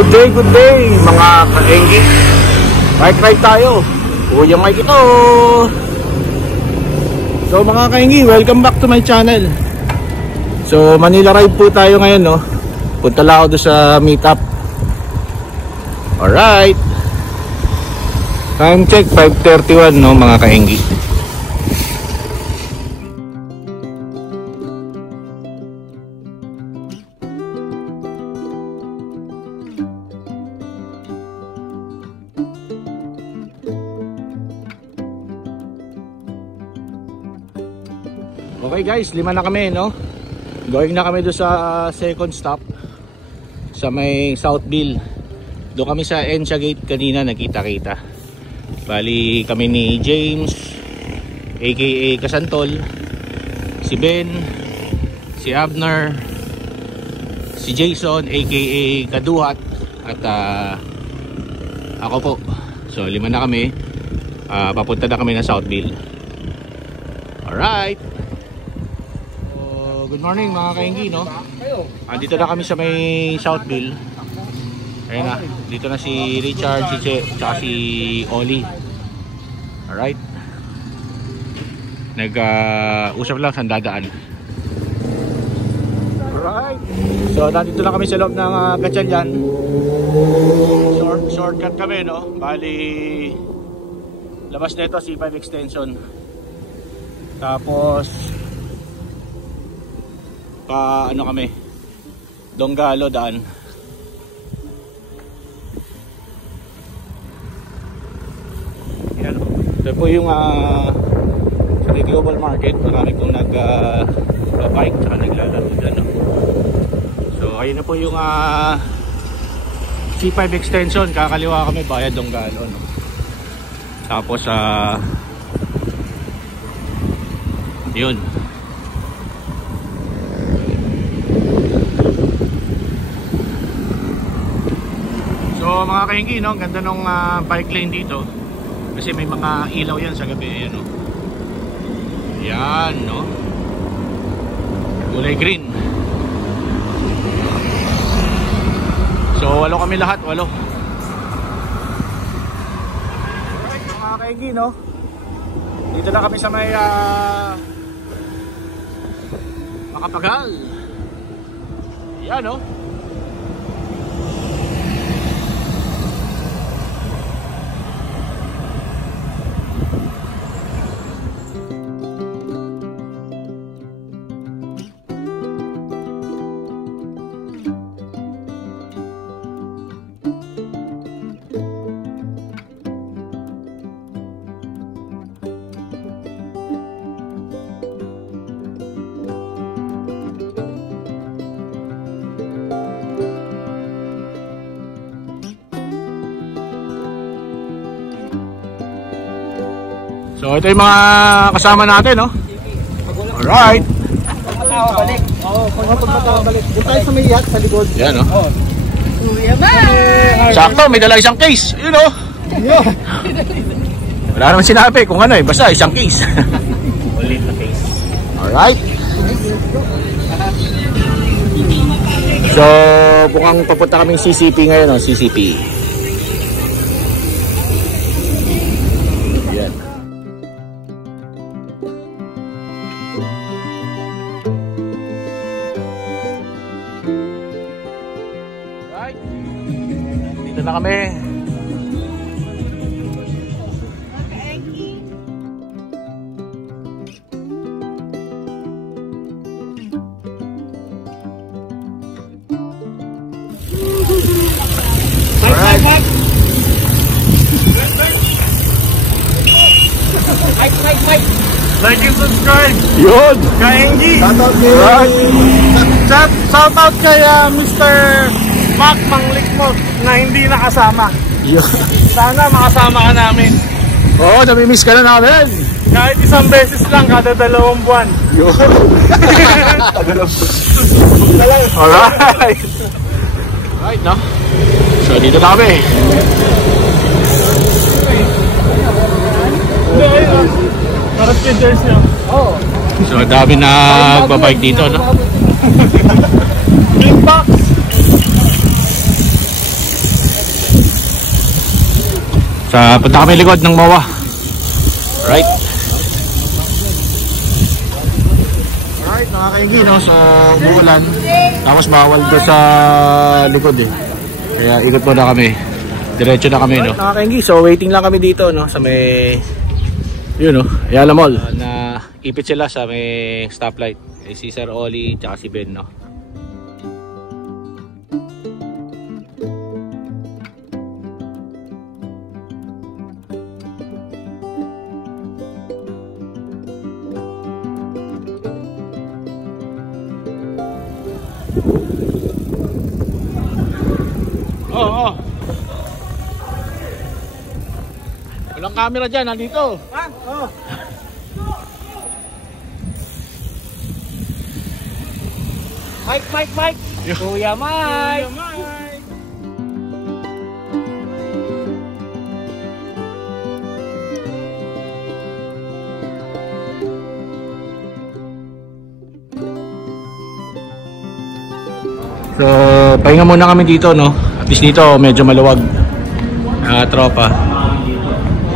Good day mga ka-Engi. Bike ride tayo. Kuya Mike ito. So mga ka-Engi, welcome back to my channel. So Manila ride po tayo ngayon, no. Punta lang ako doon sa meetup. Alright. Time check 5:31, no mga ka-Engi. Okay guys, 5 na kami, no? Going na kami doon sa second stop sa may Southville. Doon kami sa Encia Gate kanina nagkita-kita. Bali kami ni James aka Kasantol, si Ben, si Abner, si Jason aka Kaduhat, at ako po. So 5 na kami. Papunta na kami na Southville. Alright. Good morning mga ka-Engi, no? Dito na kami sa may Southville. Ayun na, dito na si Richard, si Che, tsaka si Oli. Alright. Nag-usap lang sa dadaan. Alright. So nandito na kami sa loob ng Gatchalian. Shortcut kami, no? Bali labas na ito, C5 extension. Tapos ano kami, Donggalo daan. Yan, ito po yung sa global market. Marami pong nag-bike tsaka naglalaro dyan, no? So ayun na po yung C5 extension. Kakaliwa kami via Donggalo, no? Tapos yun. So mga ka-Engi, no, ganda nung bike lane dito. Kasi may mga ilaw yan sa gabi, ayan, no. Yan, no. Kulay green. So 8 kami lahat, 8. Alright mga ka-Engi, no. Dito na kami sa may Makapagal. Yan, no. So ito yung mga kasama natin, no? Alright. Balik. Oo, balik. Doon tayo sa may yacht sa likod. Yan, no? Kuya Mike! Sakto, may dala isang case. Yun, no? Wala naman sinabi kung ano, basta isang case. Ulit na case. Alright. So bukang papunta kaming CCP ngayon, no? CCP. Dito na kami. Like and subscribe. Yun. Ka-Engi. Shout out kay Mr. Mac Manglikmot na hindi nakasama. Yun. Sana makasama ka namin. Oo, namimiss ka na namin. Kahit isang beses lang kada 2 buwan. Yun. Alright. Alright, no? So dito na kami. Para sketchers nyo. Oo. So dami na nagbabike dito, no? Green box. Punta kami likod ng MOA. Right. Alright, mga kaigi, no? So, umuulan. Tapos bawal doon sa likod eh. Kaya ikot muna kami. Diretso na kami, no? Mga kaigi, so waiting lang kami dito, no? Sa may, yun, no? Ayala Mall. Na ipit sila sa may stoplight. Si Sir Oli, tsaka si Ben, no? Oo. Walang camera dyan, nandito. Oo. Mike. Kuya Mike. So, pahinga muna kami dito, no? At least dito medyo maluwag. Tropa.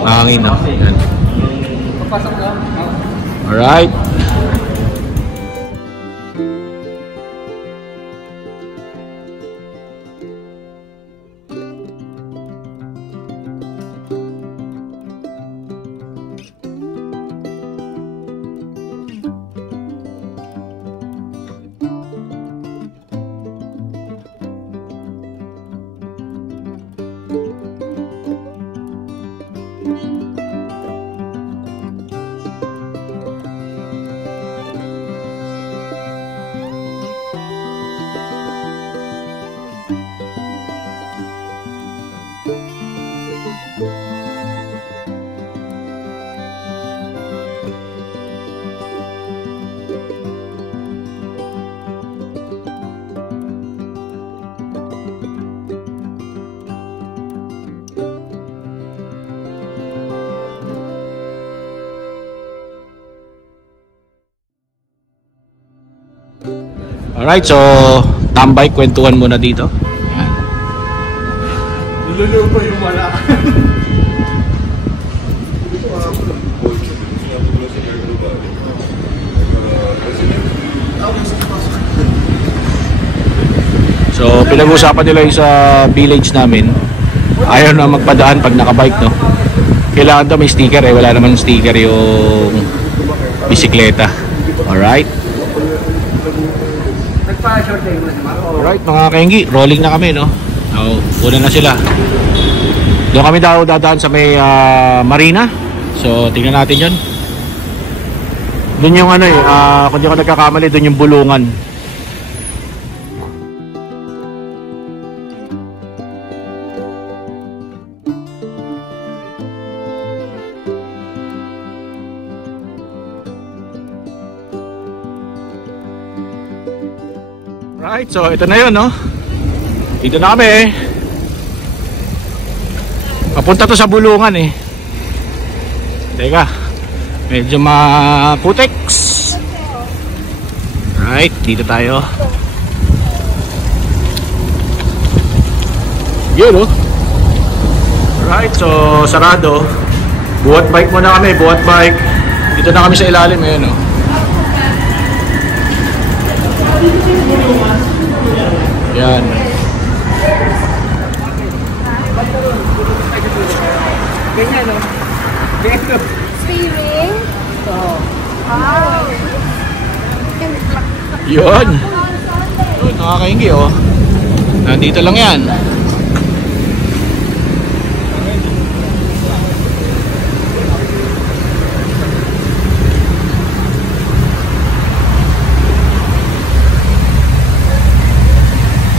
Mahangin, no? Yan. Alright. Alright, so tambay, kwentuhan muna dito. Ayan. Niluluto pa yung wala. So pinag-usapan nila yung sa village namin. Ayaw na magpadaan pag nakabike, no? Kailangan daw may sticker, wala naman sticker yung bisikleta. Alright. Alright, mga kainggi, rolling na kami, no? Una na sila. Doon kami daw dadaan sa may marina. So tingnan natin yun. Doon yung ano kung di ako nagkakamali, doon yung bulungan. Right, so ito na yun, no? Dito na kami. Papunta to sa bulungan eh. Teka, medyo maputeks. Right, dito tayo. Yun, no? Right, so sarado. Buhat bike muna kami, buhat bike. Dito na kami sa ilalim, yun, no? Yan. Ganyan, no? Swimming? Wow! Yun. Yun, nakakainggi, oh. Nandito lang yan.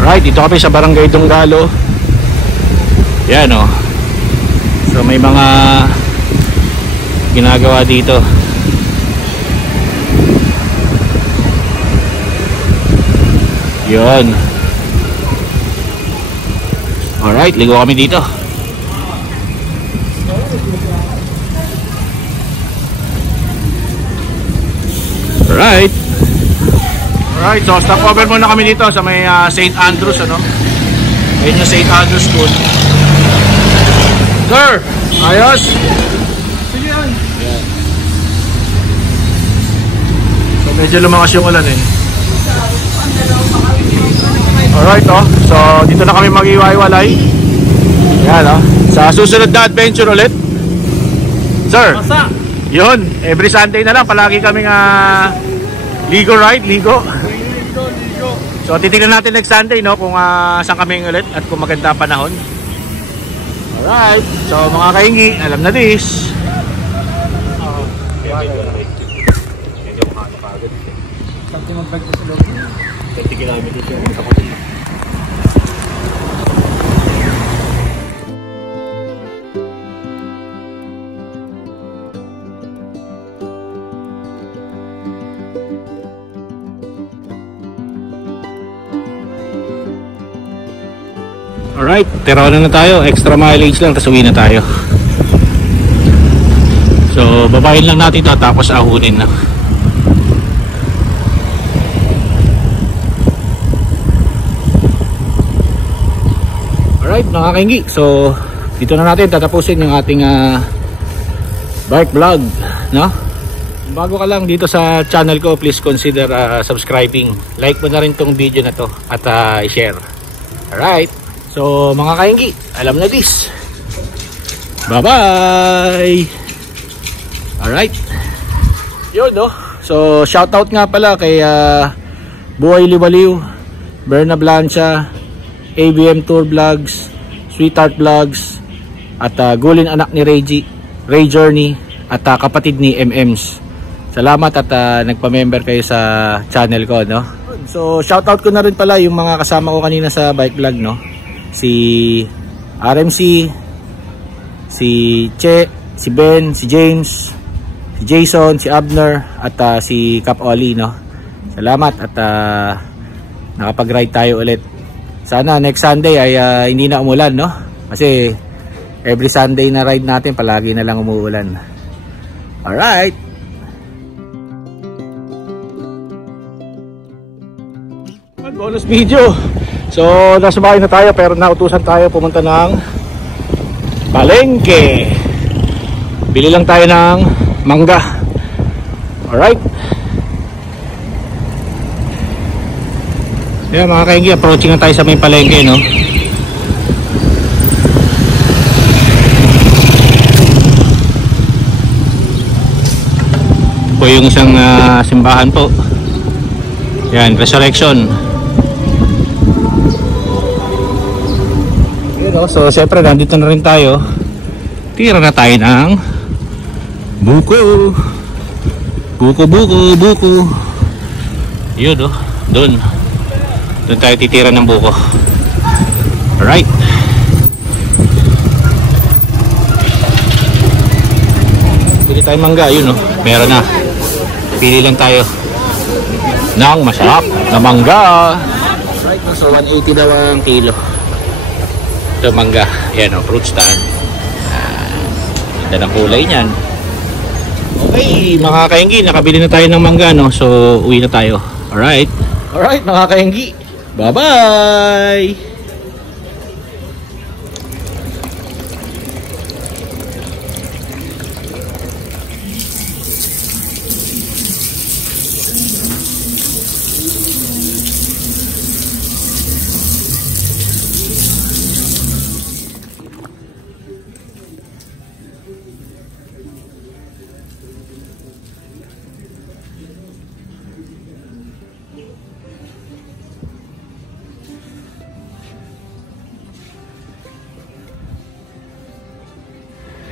Right, dito kami sa Barangay Dunggalo. Yan, oh. So may mga ginagawa dito. Yun. Alright, ligo kami dito. Alright. Alright, so stop over muna kami dito sa may St. Andrews, ano? Ayun yung St. Andrews School. Sir, ayos. Sige yan. Yan. So medyo lumakas yung ulan eh. Alright, oh. So dito na kami mag-iwaiwalay. Yan, oh. Sa susunod na adventure ulit. Sir, Basta. yun, every Sunday na lang palagi kaming ligo ride, ligo. Ligo. So titignan natin next Sunday, no, kung saan kami ulit at kung maganda ang panahon. Alright, so mga kaingi, alam na this. Sabi mag-bag sa loob. 30 kilometers yung sa Alright, tirawan na tayo. Extra mileage lang, tapos uwi na tayo. So, babayin lang natin ito tapos ahunin na. Alright, mga kaingi. So, dito na natin tatapusin yung ating bike vlog, no? Bago ka lang dito sa channel ko, please consider subscribing. Like mo na rin tong video na to at i-share. Alright. So mga kaingi, alam na this. Bye-bye! Alright. Yun, no? So shoutout nga pala kay Buhay Liwaliw, Berna Blancha, ABM Tour Vlogs, Sweetheart Vlogs, at Gulin anak ni Ray Journey, at kapatid ni MMs. Salamat at nagpa-member kayo sa channel ko, no? So shoutout ko na rin pala yung mga kasama ko kanina sa bike vlog, no? Si RMC, si Che, si Ben, si James, si Jason, si Abner, at si Cap Oli, no? Salamat at nakapag-ride tayo ulit. Sana next Sunday ay hindi na umulan, no? Kasi every Sunday na ride natin palagi na lang umuulan. Alright. Bonus video. So nasa bahay na tayo pero nautusan tayo pumunta ng palengke. Bili lang tayo ng mangga. Alright. Yan mga kaingi, approaching na tayo sa may palengke, no? Po yung isang simbahan po. Yan, Resurrection. So siyempre nandito na rin tayo. Tira na tayo ng buko. Buko. Yun, oh. Doon tayo titira ng buko. Alright. Pili tayo mangga. Yun, oh. Meron na. Pili lang tayo ng masarap na mangga. Alright, so 180 daw ang kilo. Ito mangga, yan o, fruit stand. Ganda ng kulay niyan. Okay mga kainggi, nakabili na tayo ng mangga, no? So uwi na tayo. Alright mga kainggi, bye bye.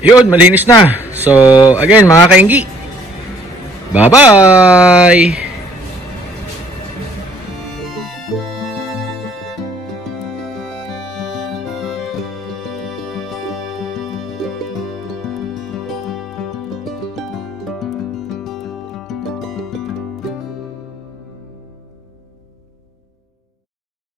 Yun, malinis na. So, again, mga kainggi, bye-bye!